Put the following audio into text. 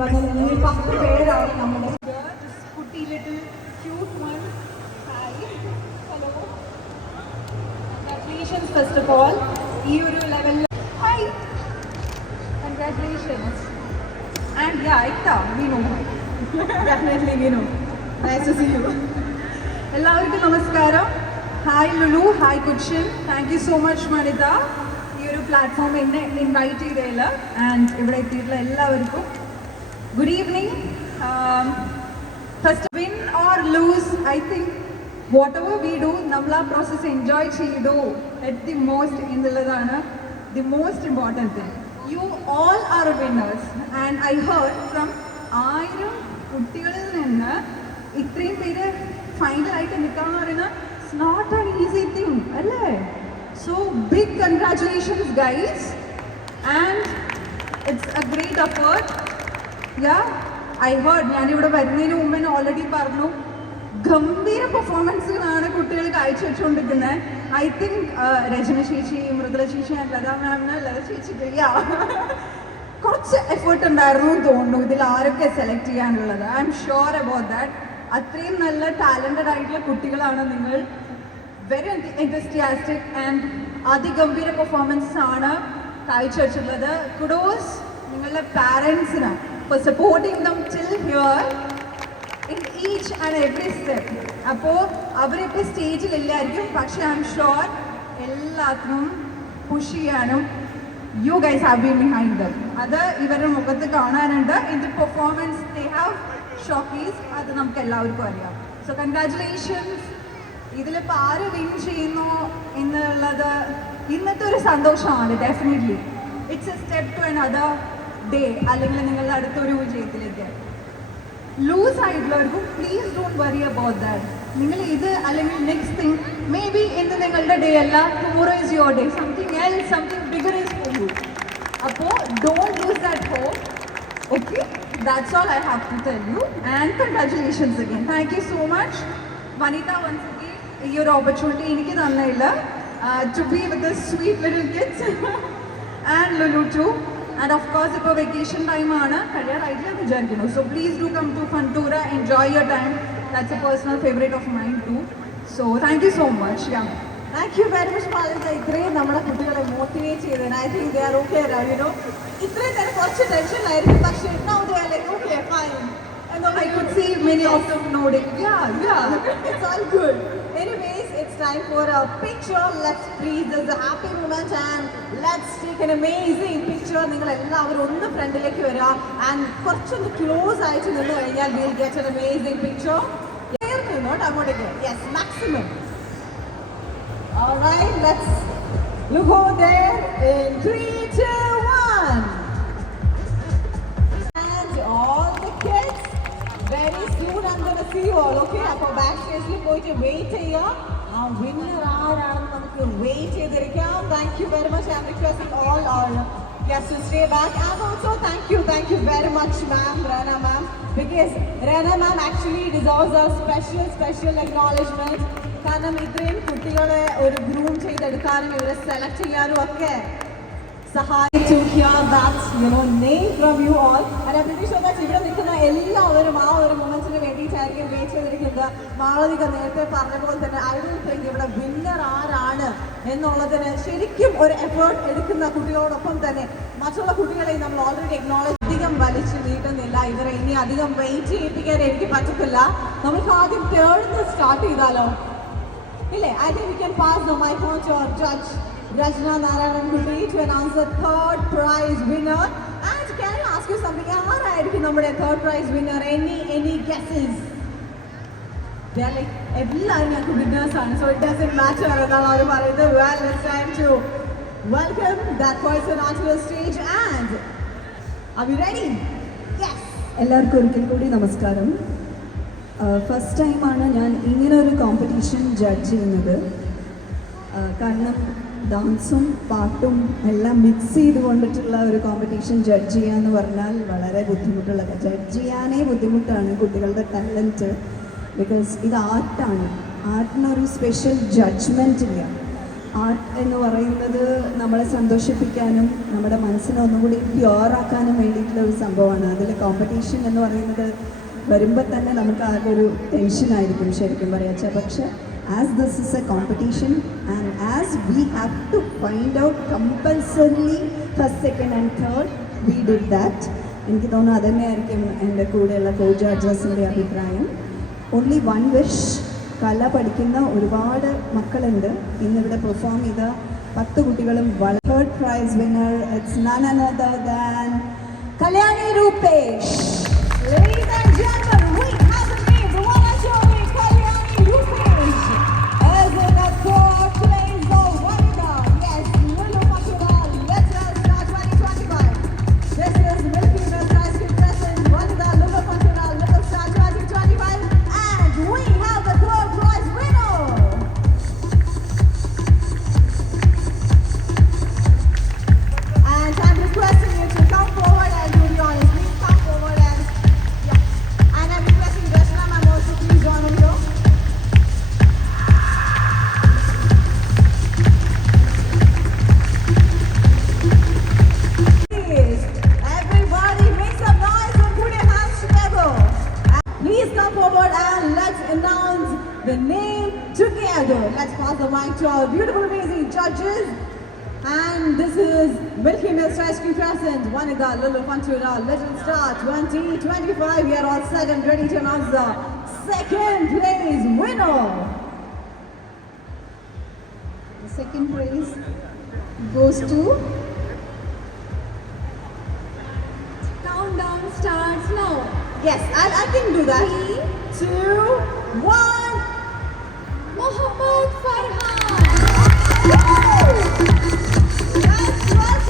വന്ന് നിങ്ങൾ 10 പേരാണ് നമ്മുടെ കുട്ടി little cute one. Hi, hello, congratulations first of all. ഈ ഒരു ലെവലിൽ ഹായ്, കൺഗ്രാറ്റുലേഷൻസ്. ആൻഡ് യാ ഇക്ത Vinu, definitely Vinu, nice to see you. എല്ലാവർക്കും നമസ്കാരം. ഹായ് ലുലു, ഹായ് കുഷൻ. താങ്ക് യു സോ മച്ച് മണിത ഈ ഒരു പ്ലാറ്റ്ഫോം എന്നെ ഇൻവൈറ്റ് ചെയ്തതിൽ. ആൻഡ് ഇവിടെ എത്തിയിട്ടുള്ള എല്ലാവർക്കും good evening. First win or lose, I think whatever we do നമ്മൾ ആ പ്രോസസ്സ് എൻജോയ് ചെയ്തു അറ്റ് ദി മോസ്റ്റ് എന്നുള്ളതാണ് the most important thing. You all are winners. And I heard from 1000 കുട്ടികളിൽ നിന്ന് ഇത്രയും പേര് ഫൈനലായിട്ട് നിൽക്കാമെന്ന് പറയുന്നത് it's not an easy thing അല്ലേ? So big congratulations guys. And it's a great effort. Yeah I heard, ഞാനിവിടെ വരുന്നതിന് മുമ്പേ ഓൾറെഡി പറഞ്ഞു, ഗംഭീര പെർഫോമൻസുകളാണ് കുട്ടികൾ കാഴ്ചവെച്ചുകൊണ്ടിരിക്കുന്നത്. ഐ തിങ്ക് രചന ചേച്ചി, മൃദുല ചേച്ചി, ലത മാമിന്, ലത ചേച്ചിക്ക് കുറച്ച് എഫേർട്ട് ഉണ്ടായിരുന്നു എന്ന് തോന്നുന്നു ഇതിൽ ആരൊക്കെ സെലക്ട് ചെയ്യാനുള്ളത്. I am sure about that. അത്രയും നല്ല ടാലൻറ്റഡ് ആയിട്ടുള്ള കുട്ടികളാണ് നിങ്ങൾ. വെരി എന്തസ്റ്റിയാസ്റ്റിക് ആൻഡ് അതിഗംഭീര പെർഫോമൻസ് ആണ് കാഴ്ചവെച്ചിട്ടുള്ളത്. കുഡോസ് നിങ്ങളുടെ പാരൻസിന് for supporting them till here in each and every step. അപ്പോൾ അവരിപ്പോൾ സ്റ്റേജിലില്ലായിരിക്കും, പക്ഷേ ഐ എം ഷുവർ എല്ലാത്തിനും പുഷ് ചെയ്യാനും you guys have been behind them. അത് ഇവരുടെ മുഖത്ത് കാണാനുണ്ട്. In the performance they have showcase, അത് നമുക്ക് എല്ലാവർക്കും അറിയാം. So congratulations. ഇതിലിപ്പോൾ ആര് വിൻ ചെയ്യുന്നു എന്നുള്ളത് ഇന്നത്തെ ഒരു സന്തോഷമാണ്. Definitely it's a step to another day, അല്ലെങ്കിൽ നിങ്ങളുടെ അടുത്തൊരു വിജയത്തിലേക്ക്. ലൂസ് ആയിട്ടുള്ളവർക്കും please don't worry about that. നിങ്ങൾ ഇത് അല്ലെങ്കിൽ നെക്സ്റ്റ് തിങ് മേ ബി ഇന്ന് നിങ്ങളുടെ ഡേ അല്ല, tomorrow is your day, something else, something bigger is for you. അപ്പോൾ don't lose that hope. Okay, that's all I have to tell you. And congratulations again. Thank you so much, Vanita, once again. Your opportunity എനിക്ക് തന്നില്ല to be with the sweet little kids and Lulu too. And of course, ഇപ്പോൾ vacation time ആണ്, കഴിയാറായിട്ടില്ല വിചാരിക്കുന്നു. So please do come to Funtura, enjoy your time. That's a personal favorite of mine too. So thank you so much. Yeah. Thank you very much, Malika. ഇത്രയും നമ്മുടെ കുട്ടികളെ മോട്ടിവേറ്റ് ചെയ്തത്. I think they are okay now, you know. ഇത്രയും നേരം കുറച്ച് ടെൻഷൻ ആയിരിക്കും, പക്ഷേ now they are like okay, fine. And I could see many of them nodding. Yeah. It's all good. Anyways, it's time for a picture. Let's freeze this happy moment and let's take an amazing picture. നിങ്ങൾ എല്ലാവരും ഒന്ന് ഫ്രണ്ടിലേക്ക് വരിക and കുറച്ചൊന്ന് ക്ലോസ് ആയിട്ട് നിന്ന് കഴിഞ്ഞാൽ we'll get an amazing picture. Not അങ്ങോട്ടേക്ക്. Yes, maximum. All right, let's look over there in 3, 2, 1. And all the kids, very soon I'm going to see you all, okay? അപ്പോൾ backstage പോയിട്ട് വെയിറ്റ് ചെയ്യുക. ആ വിന്നർ ആരാണെന്ന് നമുക്ക് വെയിറ്റ് ചെയ്തിരിക്കാം. Thank you very much. I'm requesting all our guests to stay back. And also thank you very much, ma'am, Rana ma'am, because Rana ma'am actually deserves a special acknowledgement. കാരണം ഇത്രയും കുട്ടികളെ ഒരു ഗ്രൂം ചെയ്തെടുക്കാനും ഇവരെ സെലക്ട് ചെയ്യാനും ഒക്കെ സഹായിച്ചു. Here that's name from you all. And I am pretty sure that ഇവിടെ നിൽക്കുന്ന എല്ലാവരും ആ ഒരു മൊമെന്റ്സിന് വേണ്ടിയിട്ടായിരിക്കും വെയിറ്റ് ചെയ്തിരിക്കുന്നത്. മാളവിക നേരത്തെ പറഞ്ഞ പോലെ തന്നെ ഐ ഡോണ്ട് തിങ്ക് ഇവിടെ വിന്നർ ആരാണ് എന്നുള്ളതിന് ശരിക്കും ഒരു എഫേർട്ട് എടുക്കുന്ന കുട്ടികളോടൊപ്പം തന്നെ മറ്റുള്ള കുട്ടികളെ നമ്മൾ ഓൾറെഡി എക്നോളജ് അധികം വലിച്ചു നീട്ടുന്നില്ല. ഇവരെ ഇനി അധികം വെയിറ്റ് ചെയ്യിപ്പിക്കാൻ എനിക്ക് പറ്റത്തില്ല. നമുക്ക് ആദ്യം തേർഡ് സ്റ്റാർട്ട് ചെയ്താലോ? ഇല്ലേ? I think we can pass the microphone to our judge, Rajna Narayanan Guri, to announce the third prize winner. And can I ask you something? ആരായിരിക്കും നമ്മുടെ third prize winner? Any guesses? They are like എല്ലാവരും ഞങ്ങൾക്ക് winners ആണ്. So it doesn't matter എന്നാണ് അവർ പറയുന്നത്. Well, it's time to welcome that person onto the stage. And are we ready? Yes. എല്ലാവർക്കും ഒരിക്കൽ കൂടി നമസ്കാരം. ഫസ്റ്റ് ടൈമാണ് ഞാൻ ഇങ്ങനൊരു കോമ്പറ്റീഷൻ ജഡ്ജ് ചെയ്യുന്നത്. കാരണം ഡാൻസും പാട്ടും എല്ലാം മിക്സ് ചെയ്തുകൊണ്ടിട്ടുള്ള ഒരു കോമ്പറ്റീഷൻ ജഡ്ജ് ചെയ്യുക എന്ന് പറഞ്ഞാൽ വളരെ ബുദ്ധിമുട്ടുള്ളത്. ജഡ്ജ് ചെയ്യാനേ ബുദ്ധിമുട്ടാണ് കുട്ടികളുടെ ടാലൻറ്റ്. ബിക്കോസ് ഇത് ആർട്ടാണ്. ആർട്ടിനൊരു സ്പെഷ്യൽ ജഡ്ജ്മെൻ്റ് ഇല്ല. ആർട്ട് എന്ന് പറയുന്നത് നമ്മളെ സന്തോഷിപ്പിക്കാനും നമ്മുടെ മനസ്സിനെ ഒന്നും കൂടി പ്യുവറാക്കാനും വേണ്ടിയിട്ടുള്ള ഒരു സംഭവമാണ്. അതിൽ കോമ്പറ്റീഷൻ എന്ന് പറയുന്നത് വരുമ്പോൾ തന്നെ നമുക്ക് ആകെ ഒരു ടെൻഷനായിരിക്കും ശരിക്കും പറയാച്ചാൽ. പക്ഷേ as this is a competition and as we have to find out compulsorily first, second and third, we did that. എനിക്ക് തോന്നുന്നു അതുതന്നെയായിരിക്കും എൻ്റെ കൂടെയുള്ള കോ ജഡ്ജസിൻ്റെ അഭിപ്രായം. ഓൺലി വൺ വിഷ്, കല പഠിക്കുന്ന ഒരുപാട് മക്കളുണ്ട്. ഇന്നിവിടെ പെർഫോം ചെയ്ത 10 കുട്ടികളും third prize winner it's none another than Kalyani Rupesh. Ladies and gentlemen, we have the name, the one and only Kalyani Rupesh. As in the third place of Vanida. Yes, Lulu Makura, let's start 2025. This is Milky Milk Ice Cream Present, Vanida, Lulu Makura, let's start 2025. And we have the third prize winner. And I'm requesting you to come forward and do the honors. Please come forward and yeah. And I'm requesting Rashna ma'am also please join over here. Please, everybody make some noise and put your hands together. And please come forward and let's announce the name together. Let's pass the mic to our beautiful, amazing judges. And this is Milky Milk Ice Cream Present, Vanida, Lulu Fantura, Little Star 2025. We are all set and ready to announce the second place winner. The second prize goes to... Countdown starts now. Yes, I can do that. 3, 2, 1. Mohammad Farhan. Let's